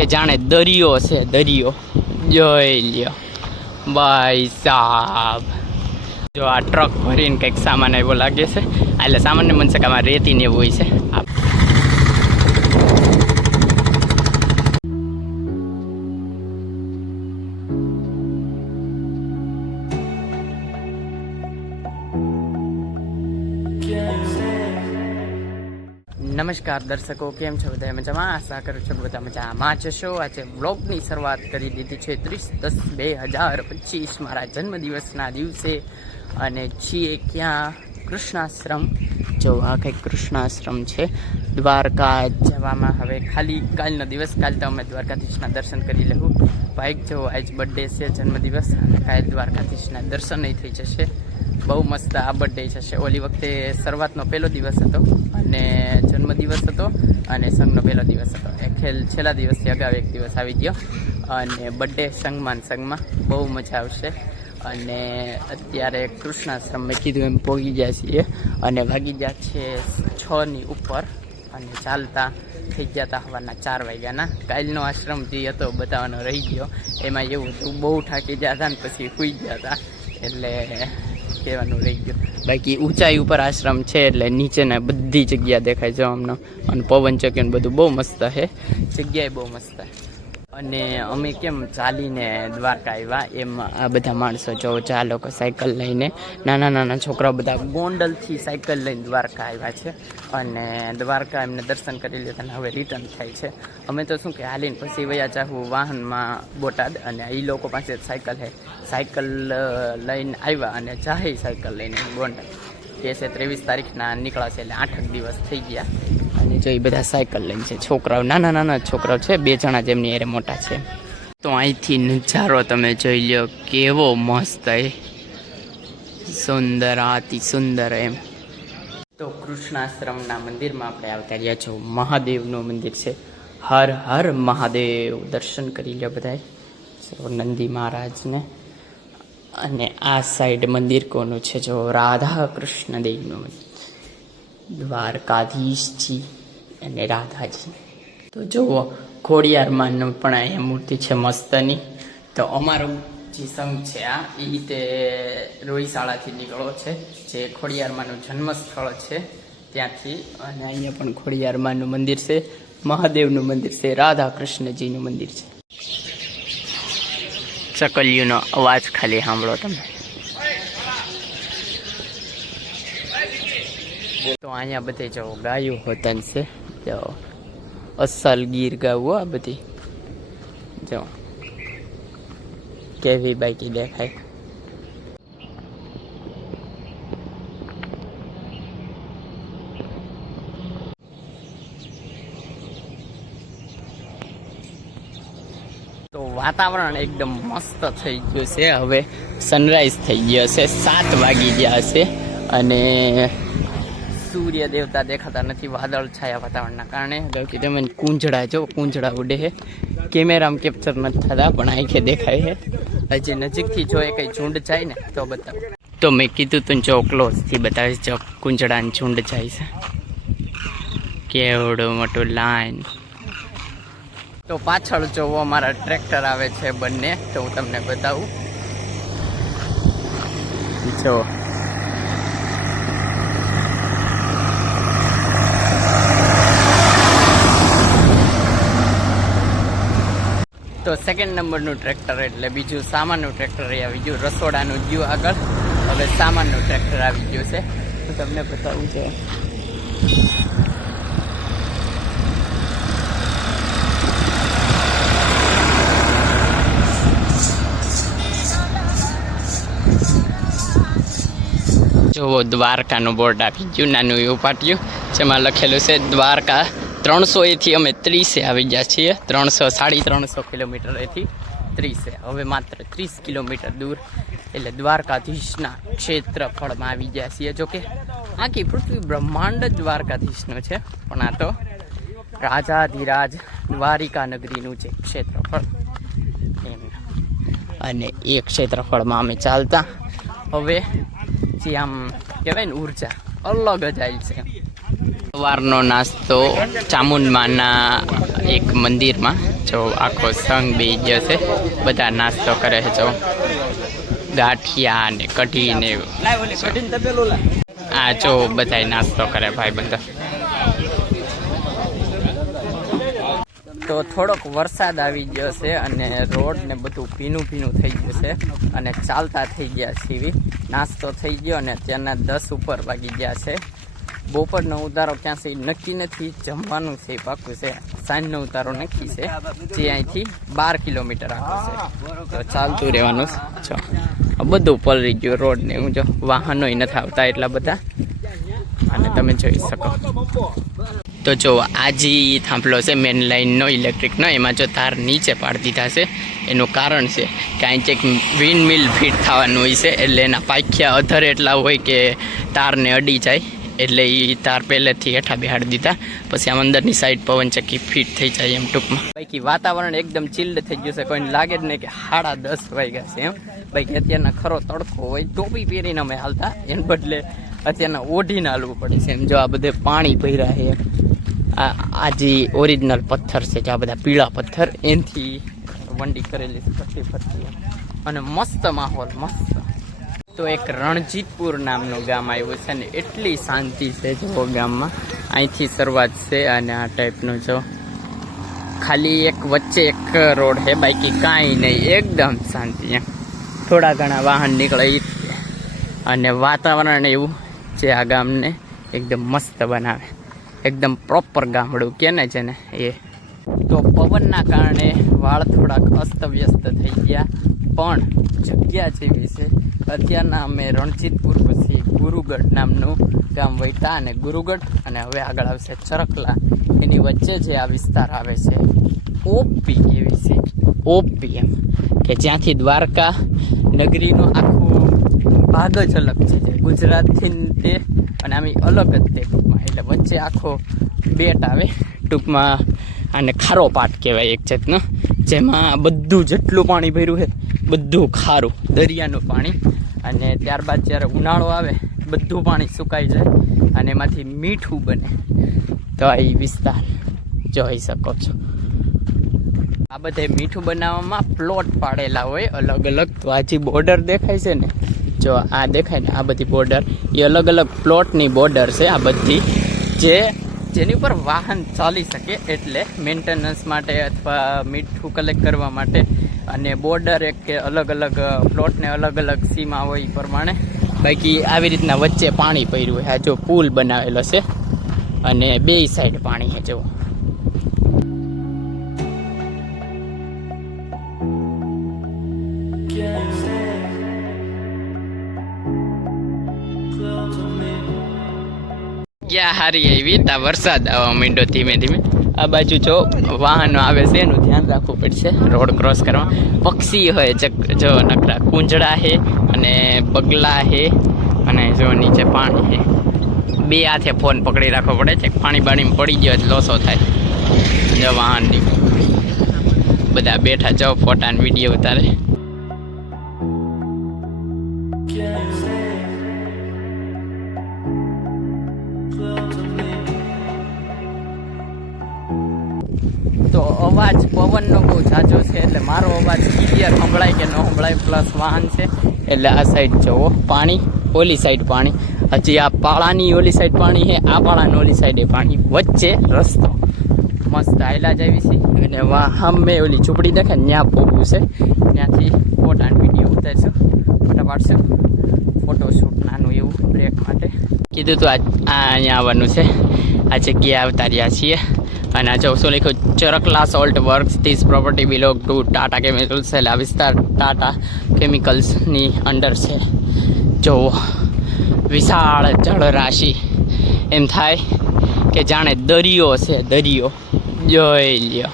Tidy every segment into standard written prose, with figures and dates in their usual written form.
કે જાણે દરિયો છે, દરિયો. જોઈ લ્યો ભાઈ સાહેબ, જો આ ટ્રક ભરીને કંઈક સામાન એવો લાગે છે. એટલે સામાન્ય મનસે કે આમાં રેતી ને એવું હોય છે. નમસ્કાર દર્શકો, કેમ છો બધા? મજામાં? આશા કરું છું બધા મજામાં જશો. આજે વ્લોગની શરૂઆત કરી દીધી છે 30/10/2025 મારા જન્મદિવસના દિવસે, અને છીએ ક્યાં? કૃષ્ણાશ્રમ. જો આ કંઈક કૃષ્ણાશ્રમ છે. દ્વારકા જવામાં હવે ખાલી કાલનો દિવસ, કાલ તો અમે દ્વારકાધીશના દર્શન કરી લેવું. ભાઈ જો આજ બર્થડે છે, જન્મદિવસ, અને કાલ દ્વારકાધીશના દર્શન થઈ જશે. બહુ મસ્ત આ બર્થડે જશે. ઓલી વખતે શરૂઆતનો પહેલો દિવસ હતો અને જન્મદિવસ હતો અને સંઘનો પહેલો દિવસ હતો. છેલ્લા દિવસથી અગાઉ એક દિવસ આવી ગયો અને બર્થડે સંઘમાં બહુ મજા આવશે. અને અત્યારે કૃષ્ણાશ્રમ મેં કીધું એમ પહોંચી ગયા છીએ અને વાગી ગયા છે 6ની ઉપર અને ચાલતા થઈ ગયા હતા સવારના 4 વાગ્યાના. કાલનો આશ્રમ જે હતો બતાવવાનો રહી ગયો. એમાં એવું હતું, બહુ થાકી ગયા હતા ને પછી સૂઈ ગયા હતા, એટલે કહેવાનું રહી ગયું. બાકી ઊંચાઈ ઉપર આશ્રમ છે એટલે નીચેના બધી જગ્યા દેખાય છે અમને, અને પવન ચક્યું ને બધું બહુ મસ્ત છે. જગ્યાએ બહુ મસ્ત છે. અને અમે કેમ ચાલીને દ્વારકા આવ્યા એમ આ બધા માણસો જો આ લોકો સાયકલ લઈને, નાના છોકરાઓ બધા ગોંડલથી સાયકલ લઈને દ્વારકા આવ્યા છે. અને દ્વારકા એમને દર્શન કરી લીધા અને હવે રિટર્ન થાય છે. અમે તો શું કે હાલીને પછી વયા જાહું વાહનમાં બોટાદ, અને એ લોકો પાસે સાયકલ છે. સાયકલ લઈને આવ્યા અને જાહે સાયકલ લઈને ગોંડલ. કે છે 23 તારીખના નીકળાશે, એટલે 8 દિવસ થઈ ગયા. અને જો એ બધા સાયકલ લઈને છે. છોકરાઓ નાના છોકરાઓ છે, 2 જણા જેમની એરે મોટા છે. તો અહીંથી નજારો તમે જોઈ લો, કેવો મસ્ત એ સુંદર, અતિ સુંદર એમ. તો કૃષ્ણાશ્રમના મંદિરમાં આપણે આવતા રહ્યા છો. મહાદેવનું મંદિર છે. હર હર મહાદેવ. દર્શન કરી લો બધાય. નંદી મહારાજને. અને આ સાઈડ મંદિર કોનું છે? જો રાધા કૃષ્ણ દેવનું મંદિર, દ્વારકાધીશજી અને રાધાજી. તો જુઓ ખોડિયારમાંનું પણ અહીંયા મૂર્તિ છે મસ્તની. તો અમારો જે સંઘ છે આ એ રીતે રોહિશાળાથી નીકળો છે, જે ખોડિયારમાંનું જન્મસ્થળ છે ત્યાંથી. અને અહીંયા પણ ખોડિયારમાંનું મંદિર છે, મહાદેવનું મંદિર છે, રાધા કૃષ્ણજીનું મંદિર છે. ચકલીઓનો અવાજ ખાલી સાંભળો તમે. તો અહીંયા બધે જો ગાયો હોતન છે, જો અસલ ગીર ગાયું આ બધી. જો કેવી બાકી દેખાય. તો વાતાવરણ એકદમ મસ્ત થઈ ગયું છે. હવે સનરાઈઝ થઈ ગયો છે, 7 વાગી ગયા છે અને સૂર્ય દેવતા દેખાતા નથી વાદળ છાયા વાતાવરણના કારણે. તમે કુંજડા જો, કુંજડા ઉડે છે. કેમેરામાં કેપ્ચર નથી થતા પણ આંખે દેખાય છે. હજી નજીકથી જો એ કંઈ ઝુંડ જાય ને તો બતાવો. તો મેં કીધું તું જો ક્લોઝથી બતાવીશ. જો કુંજડાની ઝુંડ જાય છે, કેવડું મોટું લાઈન. તો પાછળ જોવો અમારા ટ્રેક્ટર આવે છે બંને, તો હું તમને બતાવું. જો તો સેકન્ડ નંબરનું ટ્રેક્ટર એટલે બીજું સામાનનું ટ્રેક્ટર આવી ગયું. રસોડાનું ગયું આગળ, હવે સામાનનું ટ્રેક્ટર આવી ગયું છે. તો તમને બતાવું છે. જોવો દ્વારકાનું બોર્ડ આપી ગયું, નાનું એવું પાટ્યું, જેમાં લખેલું છે દ્વારકા. 300 અમે 30 આવી ગયા છીએ. 300-350 કિલોમીટરથી 30. હવે માત્ર 30 કિલોમીટર દૂર એટલે દ્વારકાધીશના ક્ષેત્રફળમાં આવી ગયા છીએ. જોકે આખી પૃથ્વી બ્રહ્માંડ જ દ્વારકાધીશનું છે, પણ આ તો રાજાધિરાજ દ્વારિકા નગરીનું છે ક્ષેત્રફળ એમ. અને એ ક્ષેત્રફળમાં અમે ચાલતા હવે જે આમ કહેવાય ને ઉર્જા અલગ જ આવી છે. સવારનો નાસ્તો ચામુંડમાના એક મંદિરમાં જો આખો સંઘ બેસી ગયો છે, બધા નાસ્તો કરે છે. જો ગાંઠિયા ને કઢી ને આ જો બધા નાસ્તો કરે ભાઈ બધા. તો થોડોક વરસાદ આવી ગયો છે અને રોડ ને બધું ભીનું ભીનું થઈ ગયું છે અને ચાલતા થઈ ગયા છીએ. નાસ્તો થઈ ગયો અને અત્યારના 10 ઉપર વાગી ગયા છે. બપોરનો ઉતારો ક્યાં છે નક્કી નથી, જમવાનું છે પાકું છે. સાંજનો ઉતારો નક્કી છે, જે અહીંથી 12 કિલોમીટર આગળ છે. તો ચાલતું રહેવાનું છે. બધું પલળી ગયું રોડ ને, હું જો વાહનો નથી આવતા એટલા બધા, અને તમે જોઈ શકો. તો જો આ જે થાંભલો છે મેન લાઇનનો ઇલેક્ટ્રિકનો, એમાં જો તાર નીચે પાડી દીધા છે. એનું કારણ છે કે અહીં એક વિન્ડ મિલ ફિટ થવાનું હોય છે, એટલે એના પાખ્યા અધર એટલા હોય કે તારને અડી જાય, એટલે એ તાર પહેલેથી હેઠા બેહાડી દીધા. પછી આમ અંદરની સાઈડ પવનચક્કી ફિટ થઈ જાય એમ ટૂંકમાં. બાકી વાતાવરણ એકદમ ચિલ્ડ થઈ ગયું છે, કોઈને લાગે જ નહીં કે 10:30 વાગ્યા છે એમ. બાકી અત્યારના ખરો તડકો હોય, ટોપી પહેરીને અમે હાલતા, એને બદલે અત્યારના ઓઢીને હાલવું પડે છે એમ. જો આ બધે પાણી ભર્યા છે. આ જે ઓરિજિનલ પથ્થર છે, જે આ બધા પીળા પથ્થર, એનાથી વંડી કરેલી છે ફરતી ફરતી, અને મસ્ત માહોલ મસ્ત. તો એક રણજીતપુર નામનું ગામ આવ્યું છે ને એટલી શાંતિ છે જો ગામમાં. અહીંથી શરૂઆત છે અને આ ટાઈપનું જો ખાલી એક વચ્ચે એક રોડ છે, બાકી કાંઈ નહીં, એકદમ શાંતિ એમ. થોડા ઘણા વાહન નીકળે અને વાતાવરણ એવું જે આ ગામને એકદમ મસ્ત બનાવે, એકદમ પ્રોપર ગામડું કે ને છે ને એ. તો પવનના કારણે વાળ થોડાક અસ્તવ્યસ્ત થઈ ગયા, પણ જગ્યા જેવી છે. અત્યારના અમે રણજીતપુર પછી ગુરુગઢ નામનું ગામ વૈતા, અને ગુરુગઢ અને હવે આગળ આવશે ચરકલા. એની વચ્ચે જે આ વિસ્તાર આવે છે ઓપી એવી છે, ઓપી એમ, કે જ્યાંથી દ્વારકા નગરીનો આખો ભાગ જ અલગ છે, જે ગુજરાતથી તે અને આમ અલગ જ તે ટૂંકમાં. એટલે વચ્ચે આખો બેટ આવે ટૂંકમાં, આને ખારો પાટ કહેવાય એક જાતનો, જેમાં બધું જેટલું પાણી ભર્યું છે બધું ખારું દરિયાનું પાણી. અને ત્યારબાદ જ્યારે ઉનાળો આવે બધું પાણી સુકાઈ જાય અને એમાંથી મીઠું બને. તો આ વિસ્તાર જોઈ શકો છો. આ બધે મીઠું બનાવવામાં પ્લોટ પાડેલા હોય અલગ અલગ. તો આ જે બોર્ડર દેખાય છે ને, જો આ દેખાય ને, આ બધી બોર્ડર એ અલગ અલગ પ્લોટની બોર્ડર છે આ બધી, જેની ઉપર વાહન ચાલી શકે, એટલે મેન્ટેનન્સ માટે અથવા મીઠું કલેક્ટ કરવા માટે. અને બોર્ડર એક કે અલગ અલગ પ્લોટને અલગ અલગ સીમા હોય એ પ્રમાણે. બાકી આવી રીતના વચ્ચે પાણી પડ્યું હોય. આ જો પુલ બનાવેલો છે અને બે સાઈડ પાણી છે. જો ક્યાં હારી આવી તા વરસાદ આવવા માંડ્યો ધીમે ધીમે. આ બાજુ જો વાહનો આવે છે એનું ધ્યાન રાખવું પડશે રોડ ક્રોસ કરવા. પક્ષી હોય જો નકરા કુંજડા છે અને બગલા છે, અને જો નીચે પાણી છે. બે હાથે ફોન પકડી રાખવો પડે છે, પાણી બાણીમાં પડી ગયો એટલે લોસો થાય. જો વાહનની બધા બેઠા જાઓ, ફોટા ને વિડીયો ઉતારે. તો અવાજ પવનનો બહુ ઝાઝો છે, એટલે મારો અવાજ ક્લિયર સંભળાય કે ન સંભળાય. પ્લસ વાહન છે એટલે આ સાઈડ જુઓ પાણી, ઓલી સાઈડ પાણી. હજી આ પાળાની ઓલી સાઈડ પાણી છે, આ પાળાની ઓલી સાઈડે પાણી, વચ્ચે રસ્તો મસ્ત હાયલા જ આવી છે. અને સામે ઓલી ઝૂંપડી દેખાય ને, ત્યાં પોગું છે, ત્યાંથી ફોટા વિડીયો ઉતારશું, ફોટા પાડશું, ફોટોશૂટ નાનું એવું બ્રેક માટે. કીધું તો આ અહીંયા આવવાનું છે, આ જગ્યાએ આવતા રહ્યા છીએ. અને આ જો શું લખ્યું, Charkala salt works, this property belong to Tata chemicals. એટલે આ વિસ્તાર ટાટા કેમિકલ્સની અંડર છે. જો વિશાળ જળરાશિ, એમ થાય કે જાણે દરિયો છે, દરિયો. જોઈ લ્યો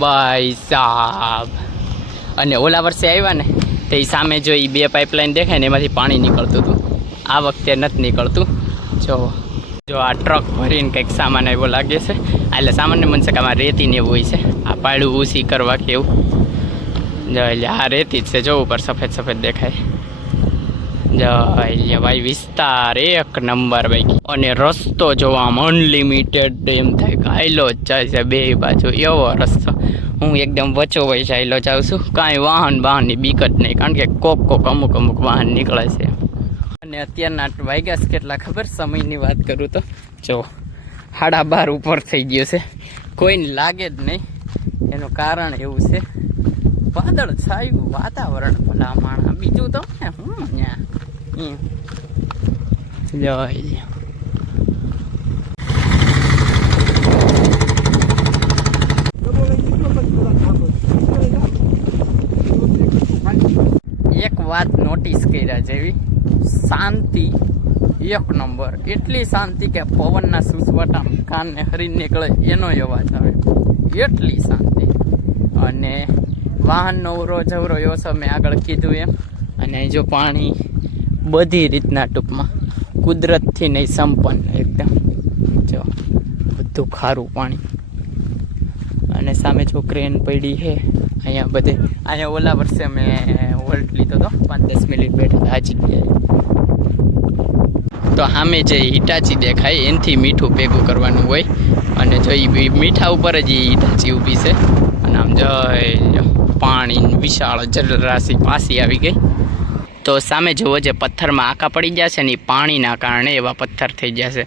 ભાઈ સાહેબ. અને ઓલા વર્ષે આવ્યા ને તો એ સામે જો એ બે પાઇપલાઇન દેખાય ને, એમાંથી પાણી નીકળતું હતું. આ વખતે નથી નીકળતું. જો આ ટ્રક ભરીને કંઈક સામાન આવ્યો લાગે છે. એટલે સામાન્ય મનસે કે આમાં રેતી ને એવું હોય છે, આ પાડું ઊંચી કરવા કે એવું. જો એટલે આ રેતી જ છે, જો ઉપર સફેદ સફેદ દેખાય. જો એટલે ભાઈ વિસ્તાર એક નંબર ભાઈ. અને રસ્તો જોવા અનલિમિટેડ, એમ થાય કે આયલો જ જાય છે બે બાજુ, એવો રસ્તો હું એકદમ વચ્ચો વૈસાયેલો જાઉં છું, કાંઈ વાહનની બીક જ નહીં, કારણ કે કોક અમુક વાહન નીકળે છે. અને અત્યારના વાગ્યા કેટલા ખબર, સમયની વાત કરું તો જો 12:30 ઉપર થઈ ગયો છે, કોઈને લાગે જ નહીં. એનું કારણ એવું છે વાદળ છાયું વાતાવરણ, ભલા માણા, બીજું તો હું ત્યાં એક વાત નોટિસ કર્યા જેવી, શાંતિ એક નંબર, એટલી શાંતિ કે પવનના સુસવાટા કાનને હરી નીકળે એનો અવાજ આવે, એટલી શાંતિ. અને વાહનનો અવરો એવો મેં આગળ કીધું એમ. અને જો પાણી બધી રીતના ટૂંકમાં કુદરતથી નહીં સંપન્ન એકદમ, જો બધું ખારું પાણી. અને સામે જો ક્રેન પડી છે અહીંયા બધે. અહીંયા ઓલા વર્ષે અમે હોલ્ટ લીધો હતો, 5-10 મિનિટ બેઠા હતા આ જગ્યાએ. તો સામે જે હિટાચી દેખાય એનાથી મીઠું ભેગું કરવાનું હોય, અને જો એ મીઠા ઉપર જ એ હિટાચી ઊભી છે. અને આમ જય પાણી વિશાળ જળરાશી પાછી આવી ગઈ. તો સામે જુઓ જે પથ્થરમાં આંકા પડી ગયા છે ને, એ પાણીના કારણે એવા પથ્થર થઈ ગયા છે.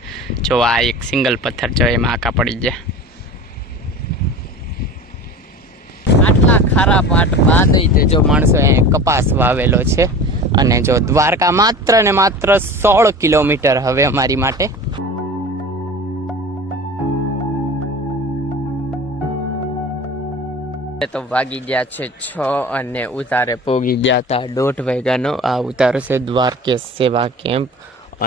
જો આ એક સિંગલ પથ્થર જો એમાં આંકા પડી ગયા. આટલા ખારા પાટ બાદ જો માણસો કપાસ વાવેલો છે. અને જો દ્વારકા માત્ર ને માત્ર 16 કિલોમીટર હવે અમારી માટે. તો વાગી ગયા છે 6 અને ઉતારે પોગી ગયા હતા 1:30 વાગ્યાનો. આ ઉતારો છે દ્વારકેશ સેવા કેમ્પ.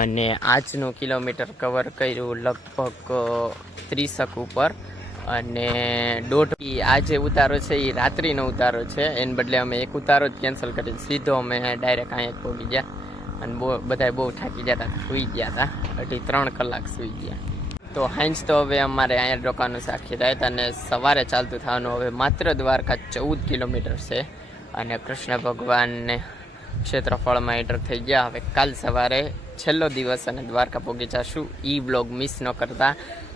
અને આજનું કિલોમીટર કવર કર્યું લગભગ 30 ઉપર. અને 1:30 આ જે ઉતારો છે એ રાત્રિનો ઉતારો છે, એને બદલે અમે એક ઉતારો જ કેન્સલ કરી, સીધો અમે ડાયરેક્ટ અહીંયા જ પહોંચી ગયા. અને બધા બહુ થાકી ગયા હતા, સૂઈ ગયા હતા, 3 કલાક સૂઈ ગયા. તો હાંજ તો હવે અમારે અહીંયા રોકાવાનું છે આખી રાત. અને સવારે ચાલતું થવાનું હવે માત્ર દ્વારકા 14 કિલોમીટર છે. અને કૃષ્ણ ભગવાનને ક્ષેત્રફળમાં એન્ટર થઈ ગયા. હવે કાલ સવારે છેલ્લો દિવસ અને દ્વારકા પહોંચી જશું. એ બ્લોગ મિસ ન કરતા.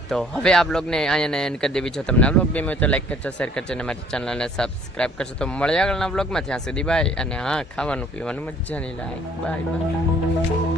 તો હવે આ બ્લોગને અહીંયા એન્ડ કરી દેવી. જો તમને આ બ્લોગ ગમ્યો તો લાઈક કરજો, શેર કરજો અને મારી ચેનલને સબસ્ક્રાઈબ કરજો. તો મળીએ આગળના બ્લોગમાં, ત્યાં સુધી બાય. અને હા, ખાવાનું પીવાનું મજા નહીં લાય. બાય.